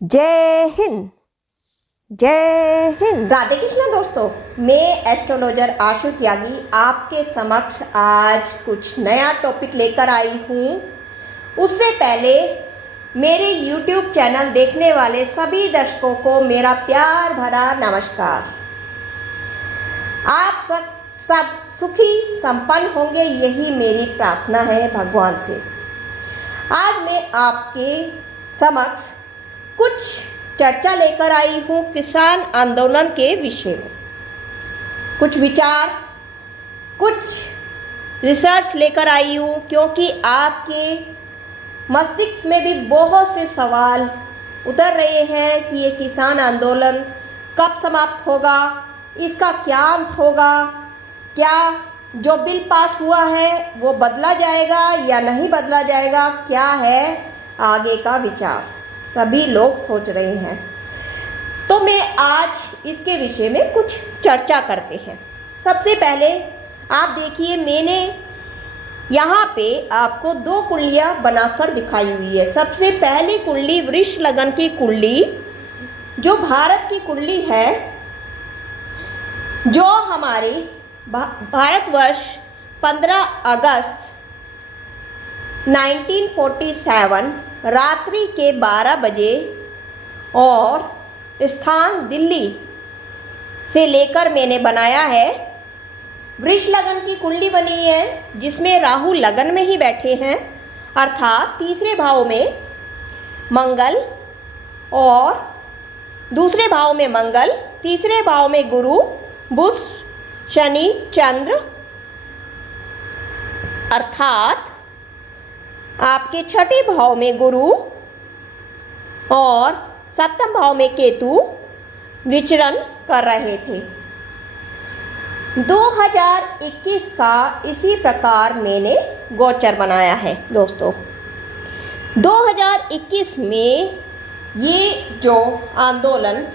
जय हिंद। जय हिंद। राधे कृष्ण दोस्तों, मैं एस्ट्रोलॉजर आशु त्यागी आपके समक्ष आज कुछ नया टॉपिक लेकर आई हूँ। उससे पहले मेरे YouTube चैनल देखने वाले सभी दर्शकों को मेरा प्यार भरा नमस्कार। आप सब सुखी संपन्न होंगे, यही मेरी प्रार्थना है भगवान से। आज मैं आपके समक्ष कुछ चर्चा लेकर आई हूँ किसान आंदोलन के विषय में। कुछ विचार, कुछ रिसर्च लेकर आई हूँ, क्योंकि आपके मस्तिष्क में भी बहुत से सवाल उतर रहे हैं कि ये किसान आंदोलन कब समाप्त होगा, इसका क्या अंत होगा, क्या जो बिल पास हुआ है वो बदला जाएगा या नहीं बदला जाएगा, क्या है आगे का विचार, सभी लोग सोच रहे हैं। तो मैं आज इसके विषय में कुछ चर्चा करते हैं। सबसे पहले आप देखिए, मैंने यहाँ पे आपको दो कुंडलियाँ बनाकर दिखाई हुई है। सबसे पहली कुंडली वृष लगन की कुंडली, जो भारत की कुंडली है, जो हमारे भारतवर्ष 15 अगस्त 1947 रात्रि के 12 बजे और स्थान दिल्ली से लेकर मैंने बनाया है। वृष लगन की कुंडली बनी है, जिसमें राहु लगन में ही बैठे हैं, अर्थात तीसरे भाव में मंगल और दूसरे भाव में मंगल, तीसरे भाव में गुरु, बुध, शनि, चंद्र, अर्थात आपके छठे भाव में गुरु और सप्तम भाव में केतु विचरण कर रहे थे। 2021 का इसी प्रकार मैंने गोचर बनाया है दोस्तों। 2021 में ये जो आंदोलन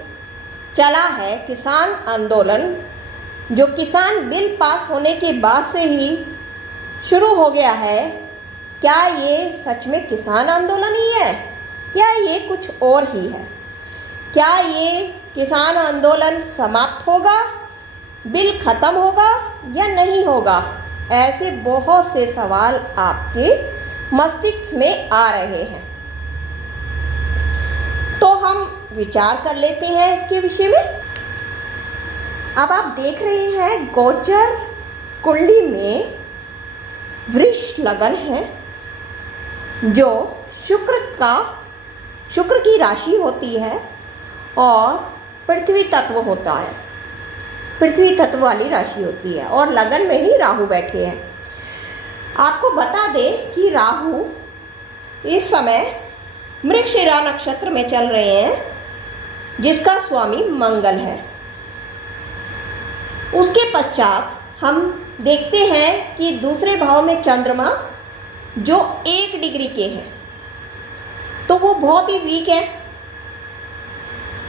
चला है, किसान आंदोलन, जो किसान बिल पास होने के बाद से ही शुरू हो गया है, क्या ये सच में किसान आंदोलन ही है या ये कुछ और ही है? क्या ये किसान आंदोलन समाप्त होगा, बिल खत्म होगा या नहीं होगा? ऐसे बहुत से सवाल आपके मस्तिष्क में आ रहे हैं। तो हम विचार कर लेते हैं इसके विषय में। अब आप देख रहे हैं, गोचर कुंडली में वृष लगन है, जो शुक्र की राशि होती है और पृथ्वी तत्व होता है, पृथ्वी तत्व वाली राशि होती है, और लगन में ही राहु बैठे हैं। आपको बता दें कि राहु इस समय मृगशिरा नक्षत्र में चल रहे हैं, जिसका स्वामी मंगल है। उसके पश्चात हम देखते हैं कि दूसरे भाव में चंद्रमा, जो 1 डिग्री के हैं, तो वो बहुत ही वीक है।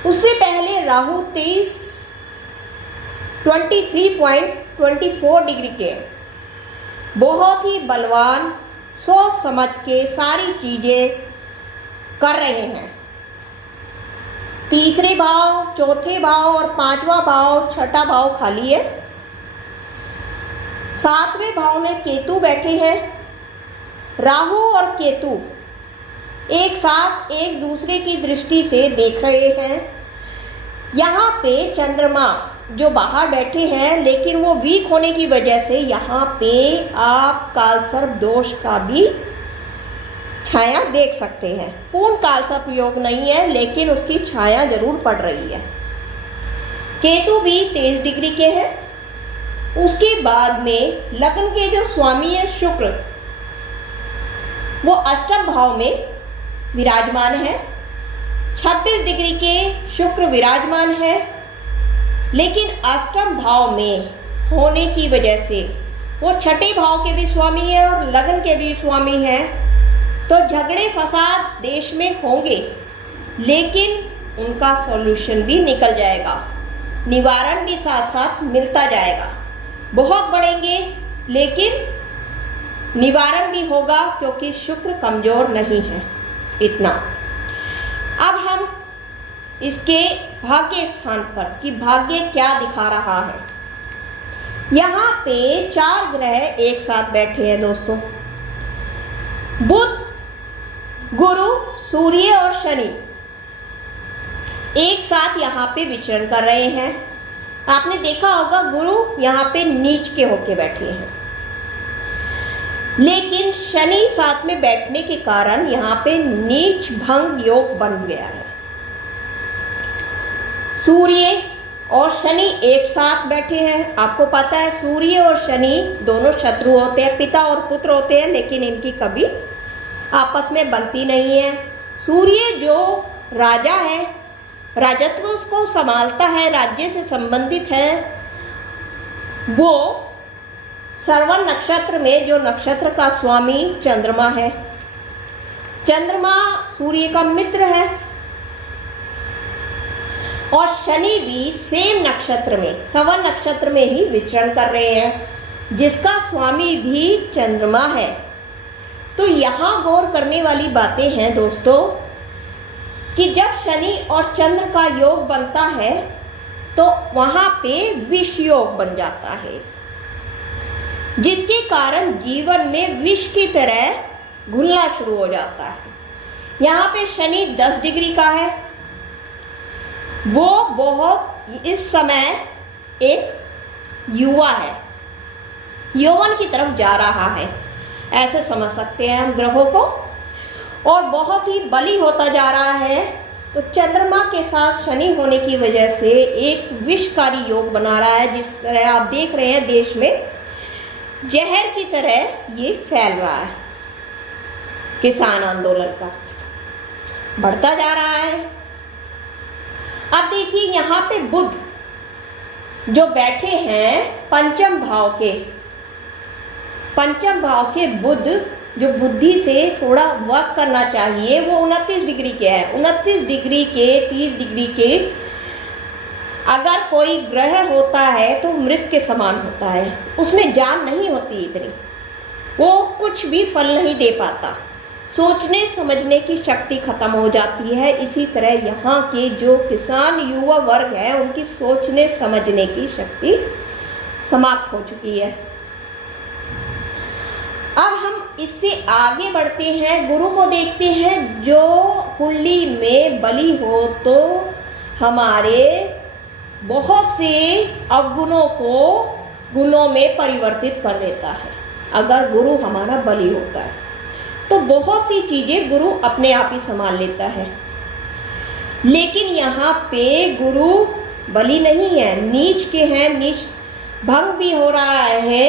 उससे पहले राहु 23.24 डिग्री के, बहुत ही बलवान, सोच समझ के सारी चीज़ें कर रहे हैं। तीसरे भाव, चौथे भाव और 5वां भाव, छठा भाव खाली है। 7वें भाव में केतु बैठे हैं। राहु और केतु एक साथ एक दूसरे की दृष्टि से देख रहे हैं। यहाँ पे चंद्रमा जो बाहर बैठे हैं, लेकिन वो वीक होने की वजह से यहाँ पे आप कालसर्प दोष का भी छाया देख सकते हैं। पूर्ण कालसर्प योग नहीं है, लेकिन उसकी छाया जरूर पड़ रही है। केतु भी 23 डिग्री के हैं। उसके बाद में लगन के जो स्वामी है शुक्र, वो अष्टम भाव में विराजमान है। 26 डिग्री के शुक्र विराजमान है, लेकिन अष्टम भाव में होने की वजह से वो छठे भाव के भी स्वामी है और लगन के भी स्वामी हैं। तो झगड़े फसाद देश में होंगे, लेकिन उनका सॉल्यूशन भी निकल जाएगा, निवारण भी साथ साथ मिलता जाएगा। बहुत बढ़ेंगे, लेकिन निवारण भी होगा, क्योंकि शुक्र कमजोर नहीं है इतना। अब हम इसके भाग्य स्थान पर कि भाग्य क्या दिखा रहा है। यहाँ पे 4 ग्रह एक साथ बैठे हैं दोस्तों। बुध, गुरु, सूर्य और शनि एक साथ यहाँ पे विचरण कर रहे हैं। आपने देखा होगा गुरु यहाँ पे नीच के होके बैठे हैं, लेकिन शनि साथ में बैठने के कारण यहाँ पे नीच भंग योग बन गया है। सूर्य और शनि एक साथ बैठे हैं। आपको पता है सूर्य और शनि दोनों शत्रु होते हैं, पिता और पुत्र होते हैं, लेकिन इनकी कभी आपस में बनती नहीं है। सूर्य जो राजा है, राजत्व को संभालता है, राज्य से संबंधित है, वो श्रवण नक्षत्र में जो नक्षत्र का स्वामी चंद्रमा है, चंद्रमा सूर्य का मित्र है। और शनि भी सेम नक्षत्र में, श्रवण नक्षत्र में ही विचरण कर रहे हैं, जिसका स्वामी भी चंद्रमा है। तो यहाँ गौर करने वाली बातें हैं दोस्तों कि जब शनि और चंद्र का योग बनता है तो वहाँ पे विष योग बन जाता है, जिसके कारण जीवन में विष की तरह घुलना शुरू हो जाता है। यहाँ पे शनि 10 डिग्री का है, वो बहुत इस समय एक युवा है, यौवन की तरफ जा रहा है, ऐसे समझ सकते हैं हम ग्रहों को, और बहुत ही बली होता जा रहा है। तो चंद्रमा के साथ शनि होने की वजह से एक विषकारी योग बना रहा है, जिस तरह आप देख रहे हैं देश में जहर की तरह ये फैल रहा है। किसान आंदोलन का बढ़ता जा रहा है। अब देखिए यहाँ पे बुध जो बैठे हैं पंचम भाव के बुध, जो बुद्धि से थोड़ा वर्क करना चाहिए, वो 29 डिग्री के है। 29 डिग्री के 30 डिग्री के अगर कोई ग्रह होता है तो मृत के समान होता है, उसमें जान नहीं होती इतनी, वो कुछ भी फल नहीं दे पाता, सोचने समझने की शक्ति खत्म हो जाती है। इसी तरह यहाँ के जो किसान युवा वर्ग है, उनकी सोचने समझने की शक्ति समाप्त हो चुकी है। अब हम इससे आगे बढ़ते हैं, गुरु को देखते हैं। जो कुंडली में बली हो तो हमारे बहुत से अवगुणों को गुणों में परिवर्तित कर देता है। अगर गुरु हमारा बली होता है तो बहुत सी चीज़ें गुरु अपने आप ही संभाल लेता है, लेकिन यहाँ पे गुरु बली नहीं है, नीच के हैं, नीच भंग भी हो रहा है,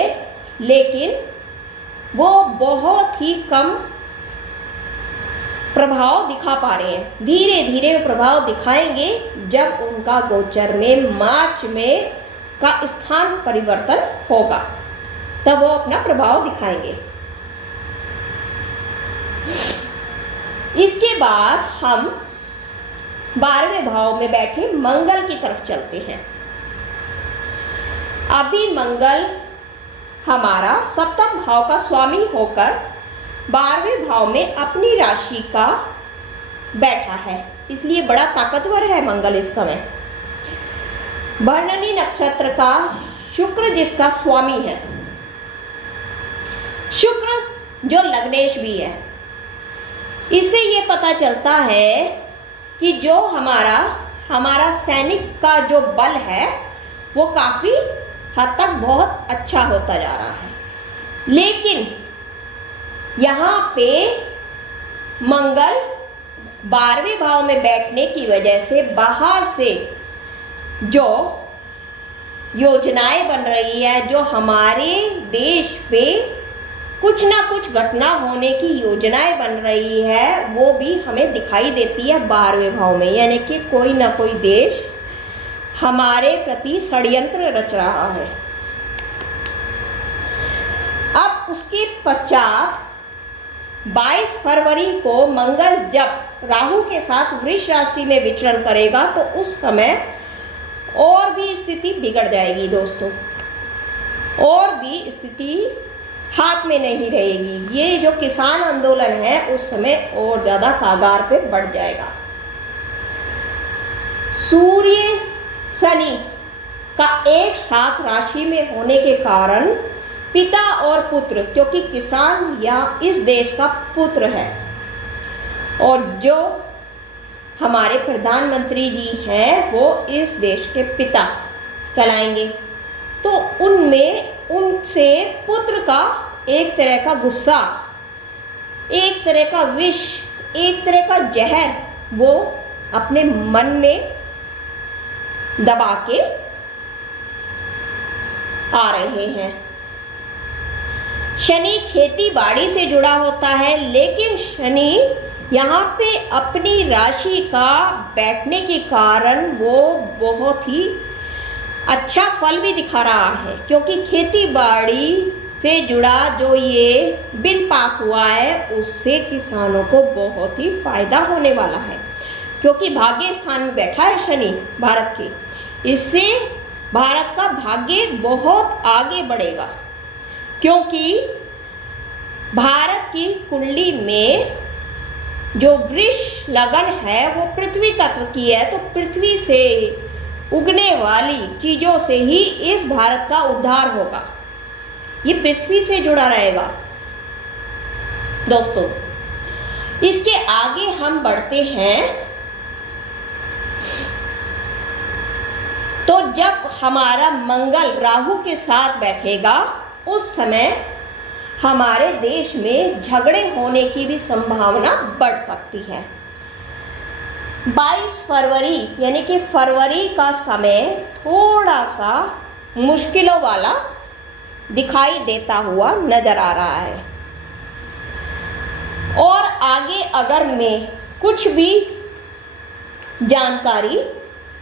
लेकिन वो बहुत ही कम प्रभाव दिखा पा रहे हैं। धीरे धीरे प्रभाव दिखाएंगे जब उनका गोचर में मार्च में का स्थान परिवर्तन होगा, तब वो अपना प्रभाव दिखाएंगे। इसके बाद हम 12वें भाव में बैठे मंगल की तरफ चलते हैं। अभी मंगल हमारा सप्तम भाव का स्वामी होकर 12वें भाव में अपनी राशि का बैठा है, इसलिए बड़ा ताकतवर है मंगल इस समय। भरणी नक्षत्र का शुक्र जिसका स्वामी है, शुक्र जो लग्नेश भी है, इससे ये पता चलता है कि जो हमारा सैनिक का जो बल है वो काफ़ी हद तक बहुत अच्छा होता जा रहा है। लेकिन यहाँ पे मंगल 12वें भाव में बैठने की वजह से बाहर से जो योजनाएं बन रही है, जो हमारे देश पे कुछ ना कुछ घटना होने की योजनाएं बन रही है, वो भी हमें दिखाई देती है 12वें भाव में। यानी कि कोई ना कोई देश हमारे प्रति षड्यंत्र रच रहा है। अब उसके पश्चात 22 फरवरी को मंगल जब राहु के साथ वृष राशि में विचरण करेगा तो उस समय और भी स्थिति बिगड़ जाएगी दोस्तों, और भी स्थिति हाथ में नहीं रहेगी। ये जो किसान आंदोलन है उस समय और ज़्यादा कागार पे बढ़ जाएगा। सूर्य शनि का एक साथ राशि में होने के कारण पिता और पुत्र, क्योंकि किसान या इस देश का पुत्र है, और जो हमारे प्रधानमंत्री जी हैं वो इस देश के पिता कहलाएंगे। तो उनमें उनसे पुत्र का एक तरह का गुस्सा, एक तरह का विष, एक तरह का जहर वो अपने मन में दबा के आ रहे हैं। शनि खेती बाड़ी से जुड़ा होता है, लेकिन शनि यहाँ पे अपनी राशि का बैठने के कारण वो बहुत ही अच्छा फल भी दिखा रहा है, क्योंकि खेती बाड़ी से जुड़ा जो ये बिल पास हुआ है उससे किसानों को बहुत ही फायदा होने वाला है, क्योंकि भाग्य स्थान में बैठा है शनि भारत के। इससे भारत का भाग्य बहुत आगे बढ़ेगा, क्योंकि भारत की कुंडली में जो वृष लगन है वो पृथ्वी तत्व की है, तो पृथ्वी से उगने वाली चीज़ों से ही इस भारत का उद्धार होगा। ये पृथ्वी से जुड़ा रहेगा। दोस्तों, इसके आगे हम बढ़ते हैं तो जब हमारा मंगल राहु के साथ बैठेगा उस समय हमारे देश में झगड़े होने की भी संभावना बढ़ सकती है। 22 फरवरी यानी कि फरवरी का समय थोड़ा सा मुश्किलों वाला दिखाई देता हुआ नजर आ रहा है, और आगे अगर मैं कुछ भी जानकारी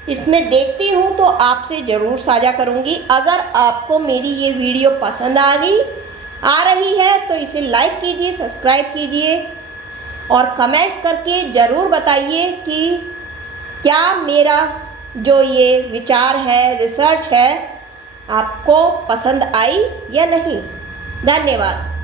इसमें देखती हूँ तो आपसे ज़रूर साझा करूँगी। अगर आपको मेरी ये वीडियो पसंद आ रही है तो इसे लाइक कीजिए, सब्सक्राइब कीजिए और कमेंट्स करके ज़रूर बताइए कि क्या मेरा जो ये विचार है, रिसर्च है, आपको पसंद आई या नहीं। धन्यवाद।